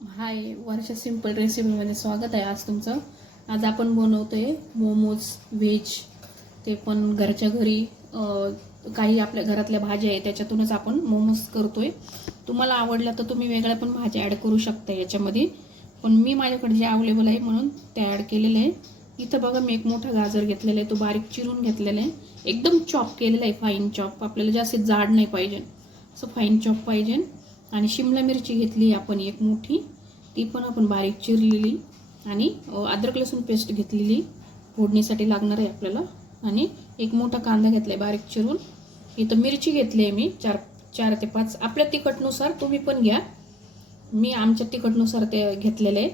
हाय, वर्षा simple रेसिपीमध्ये स्वागत आहे आज तुमचं. आज आपण बनवतोय मोमोज व्हेज, ते पण घरच्या घरी. काही आपल्या घरातल्या भाज्या आहे त्याच्यातूनच आपण मोमोज करतोय. तुम्हाला आवडलं तर तुम्ही वेगळ्या पण भाज्या ॲड करू शकता याच्यामध्ये, पण मी माझ्याकडे जे अवेलेबल आहे म्हणून ते ॲड केलेलं आहे. इथं बघा, मी एक मोठा गाजर घेतलेला आहे, तो बारीक चिरून घेतलेला आहे, एकदम चॉप केलेला आहे, फाईन चॉप. आपल्याला जास्त जाड नाही पाहिजे, असं फाईन चॉप पाहिजे. आणि शिमला मिरची घेतली आपण एक मोठी, ती पण आपण बारीक चिरलेली. आणि अद्रक लसूण पेस्ट घेतलेली, फोडणीसाठी लागणार आहे आपल्याला. आणि एक मोठा कांदा घेतला आहे बारीक चिरून. इथं मिरची घेतली आहे मी 4 ते 5 आपल्या तिखटनुसार, तुम्ही पण घ्या. मी आमच्या तिखटनुसार ते घेतलेले आहे.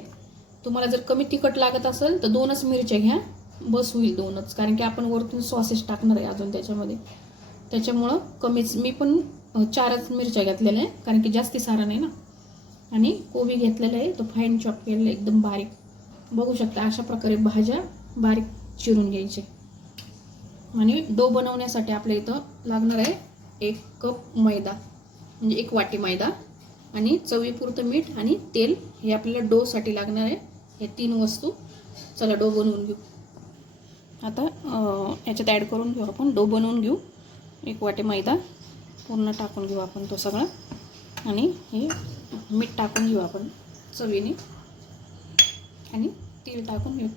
तुम्हाला जर कमी तिखट लागत असेल तर 2च मिरच्या घ्या, बस होईल 2च, कारण की आपण वरतून सॉसेस टाकणार आहे अजून त्याच्यामध्ये, त्याच्यामुळं कमीच. मी पण 4च मिरच्या घेतलेल्या आहे, कारण की जास्ती सारा नाही ना. आणि कोबी घेतलेला आहे, तो फाईन चॉप केलेला एकदम बारीक. बघू शकता अशा प्रकारे भाज्या बारीक चिरून घ्यायचे. आणि डो बनवण्यासाठी आपल्या इथं लागणार आहे 1 कप मैदा, म्हणजे 1 वाटी मैदा, आणि चवीपुरतं मीठ आणि तेल, हे आपल्याला डोसाठी लागणार आहे. हे 3 वस्तू. चला डो बनवून घेऊ. आता याच्यात ॲड करून घेऊ आपण, डो बनवून घेऊ. 1 वाटी मैदा पूर्ण टाकून घेऊ आपण तो सगळा, आणि हे मीठ टाकून घेऊ आपण चवीने, आणि तेल टाकून घेऊ.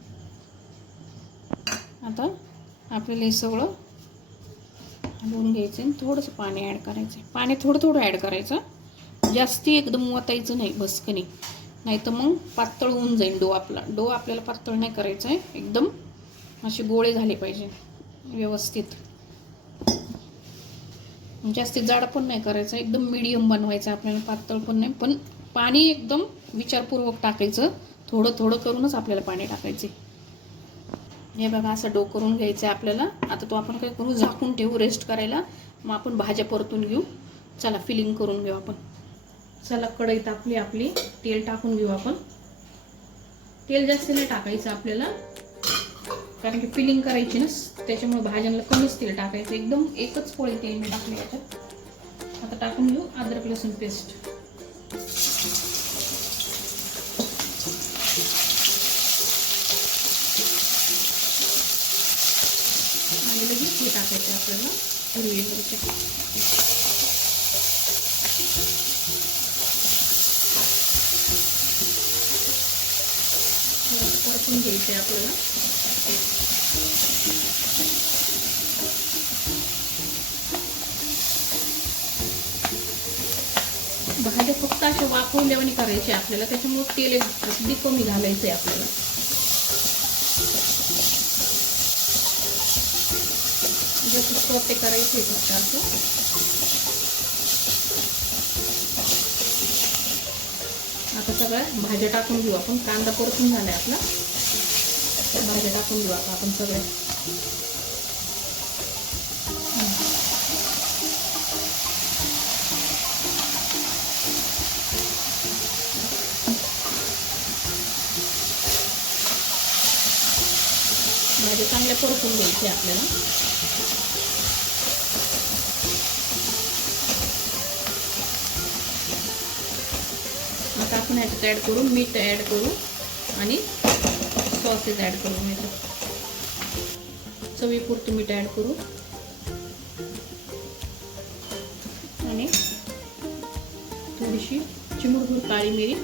आता आपल्याला हे सगळं हलवून घ्यायचं आणि थोडंसं पाणी ॲड करायचं. पाणी थोडं थोडं ॲड करायचं, जास्ती एकदम ओतायचं नाही बसकनी, नाही तर मग पातळ होऊन जाईल डो आपला. डो आपल्याला पातळ नाही करायचं आहे, एकदम असे गोळे झाले पाहिजे व्यवस्थित. जास्ती जाड पण नाही करायचं, एकदम मीडियम बनवायचं आपल्याला, पातळ पण नाही. पण पाणी एकदम विचारपूर्वक टाकायचं, थोडं थोडं करूनच आपल्याला पाणी टाकायचे. हे बघा, असं डो करून घ्यायचं आहे आपल्याला. आता तो आपण काय करू, झाकून ठेवू रेस्ट करायला. मग आपण भाज्या परतून घेऊ. चला फिलिंग करून घेऊ आपण. चला कढई तापली आपली, तेल टाकून घेऊ आपण. तेल जास्त नाही टाकायचं आपल्याला, कारण की फिलिंग करायची ना, त्याच्यामुळे भाज्यांना कमीच तेल टाकायचं. एकदम एकच पोळी तेल मी टाकली याच्यात. आता टाकून घेऊ अद्रक लसूण पेस्ट. आणि लगेच हे टाकायचं आपल्याला हिरवी मिरची. परतून घ्यायचे आपल्याला. भाज्या फक्त अशा वाफवल्यावानी करायचे आपल्याला, त्याच्यामुळे तेल अगदी कमी घालायचं आहे आपल्याला. जसं ते करायचं आहे फक्त असं. आता सगळ्या भाज्या टाकून घेऊ आपण. कांदा परतून झालाय आपला, भाज्या टाकून घेऊ आता आपण सगळ्या. भाज्या चांगल्या परतून घ्यायचे आपल्याला. आता आपण ह्याच्यात ॲड करू, मीठ ॲड करू आणि सॉसेस ॲड करू. ह्याच्यात चवीपुरतं मीठ ॲड करू, आणि थोडीशी चिमूटभर काळी मिरी.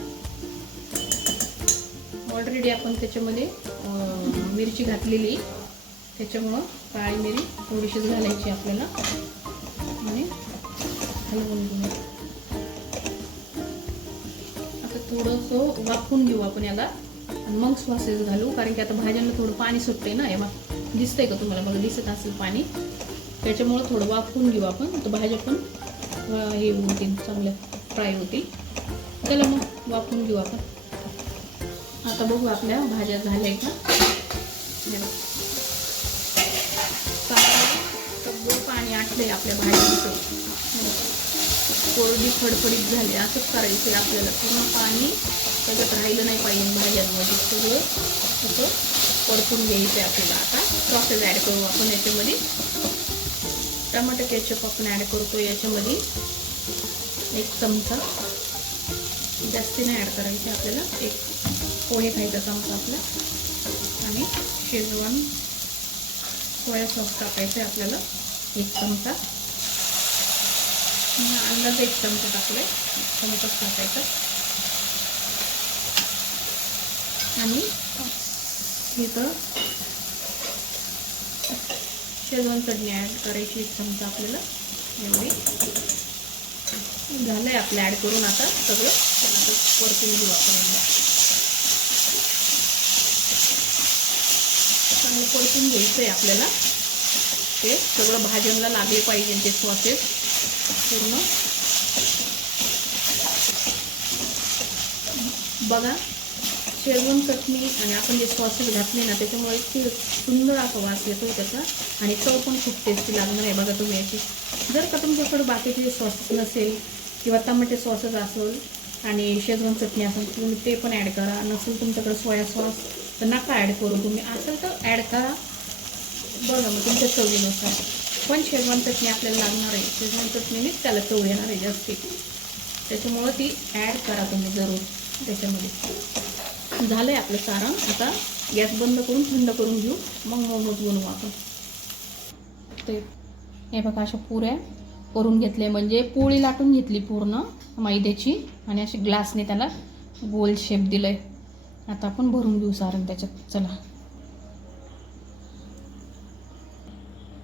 ऑलरेडी आपण त्याच्यामध्ये मिरची घातलेली, त्याच्यामुळं काळी मिरी थोडीशीच घालायची आपल्याला. आणि हलवून घेऊ. आता थोडंसं वाफवून घेऊ आपण याला, आणि मग सॉसेस घालू, कारण की आता भाज्यांना थोडं पाणी सुटते ना. हे दिसतंय का तुम्हाला? बघा, दिसत असेल पाणी. त्याच्यामुळं थोडं वाफवून घेऊ आपण, तर भाज्या पण हे होतील, चांगल्या फ्राय होतील. चला मग वाफवून घेऊ आपण. आता बघू आपल्या भाज्या झाल्या का. सगळं पाणी आटलंय आपल्या भाज्यांचं, कोरडी फडफडीत झाली. असंच करायचं आहे आपल्याला, पूर्ण पाणी त्याच्यात राहिलं नाही पाहिजे भाज्यांमध्ये. सगळं असं परतून घ्यायचं आहे आपल्याला. आता सॉसेस ॲड करू आपण याच्यामध्ये. टमाटो केचप आपण ॲड करतो याच्यामध्ये 1 चमचा. जास्ती नाही ॲड करायचे आपल्याला. एक पोहे खायचा चमचा आपला आणि शेजवान सोया सॉस टाकायचं आहे आपल्याला 1 चमचा. अंदाज 1 चमचा टाकले, चमचाच टाकायचा. आणि इथं शेजवान चटणी ॲड करायची 1 चमचा आपल्याला एवढी. झालं आहे आपलं ॲड करून. आता सगळं परतून घेऊ आपण. चांगलं परतून घ्यायचं आहे आपल्याला. ते सगळं भाज्यांना लागले पाहिजे ते सॉसेस पूर्ण. बघा शेजवान चटणी आणि आपण जे सॉसेस घातले ना त्याच्यामुळे इतकी सुंदर असा वास येतो त्याचा आणि चव पण खूप टेस्टी लागणार आहे. बघा तुम्ही याची. जर का तुमच्याकडे बाकीचे सॉसेस नसेल किंवा टमाटे सॉसेस असेल आणि शेजवान चटणी असेल तुम्ही ते पण ॲड करा. नसेल तुमच्याकडे सोया सॉस तर नका ॲड करू. तुम्ही असेल तर ॲड करा. बघा मग तुमच्या चवीनुसार. पण शेजवान चटणी आपल्याला लागणार आहे. शेजवान चटणीनेच त्याला चव येणार आहे जास्ती. त्याच्यामुळं ती ॲड करा तुम्ही जरूर त्याच्यामध्ये. झालं आहे आपलं सारण. आता गॅस बंद करून थंड करून घेऊ, मग मोमोज बनवू आपण. ते हे बघा अशा पुऱ्या करून घेतल्या, म्हणजे पोळी लाटून घेतली पूर्ण मैद्याची आणि अशी ग्लासने त्याला गोल शेप दिलं आहे. आता आपण भरून घेऊ सारण त्याच्यात. चला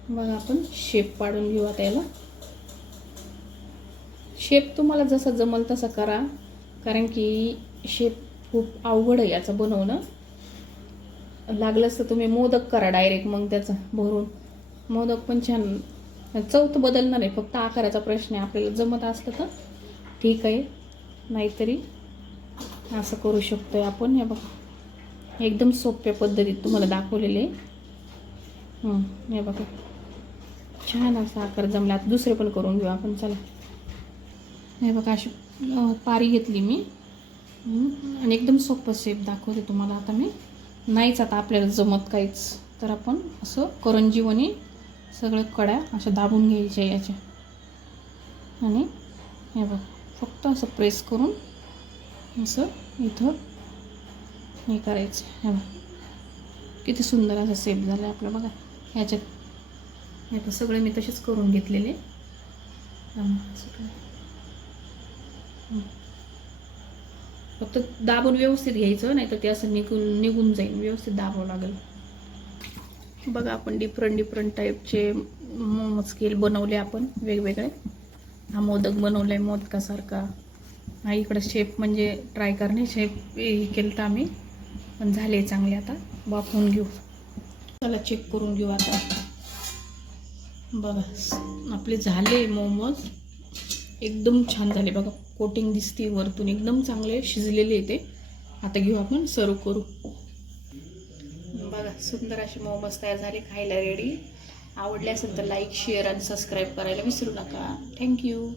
बघा आपण शेप पाडून घेऊ आता याला. शेप तुम्हाला जसा जमल तसा करा, कारण की शेप खूप अवघड आहे याचं बनवणं. लागलंच तर तुम्ही मोदक करा डायरेक्ट मग त्याचं भरून. मोदक पण छान चव तर बदलणार आहे, फक्त आकाराचा प्रश्न आहे. आपल्याला जमत असलं तर ठीक आहे, नाहीतरी असं करू शकतो आहे आपण. हे बघा एकदम सोप्या पद्धतीत तुम्हाला दाखवलेले. हे बघा छान असा आकार जमला. आता दुसरे पण करून घेऊ आपण. चला हे बघा अशी पारी घेतली मी आणि एकदम सोपं शेप दाखवते तुम्हाला आता मी. नाहीच आता आपल्याला जमत काहीच तर आपण असं करंजीवणी सगळं कड्या अशा दाबून घ्यायच्या याच्या आणि हे बघ फक्त असं प्रेस करून असं इथं हे करायचं. हे बघ किती सुंदर असा शेप झाला आहे आपला. बघा ह्याच्यात हे सगळे मी तसेच करून घेतलेले. फक्त दाबून व्यवस्थित घ्यायचं, नाही तर ते असं निघून जाईल. व्यवस्थित दाबावं लागेल. बघा आपण डिफरंट टाईपचे मोमोज बनवले आपण वेगवेगळे. हा मोदक बनवला आहे मोदकासारखा. हा इकडं शेप म्हणजे ट्राय करणे शेप केलं तर आम्ही, पण झाले चांगले. आता वाफवून घेऊ. चला चेक करून घेऊ आता. बघा आपले झाले मोमोज, एकदम छान झाले. बघा कोटिंग दिसते वरतून, एकदम चांगले शिजलेले ते. आता घेऊ आपण सर्व करू. बघा सुंदर असे मोमोज तयार झाले, खायला रेडी. आवडले असेल तर लाईक शेअर आणि सबस्क्राईब करायला विसरू नका. थँक्यू.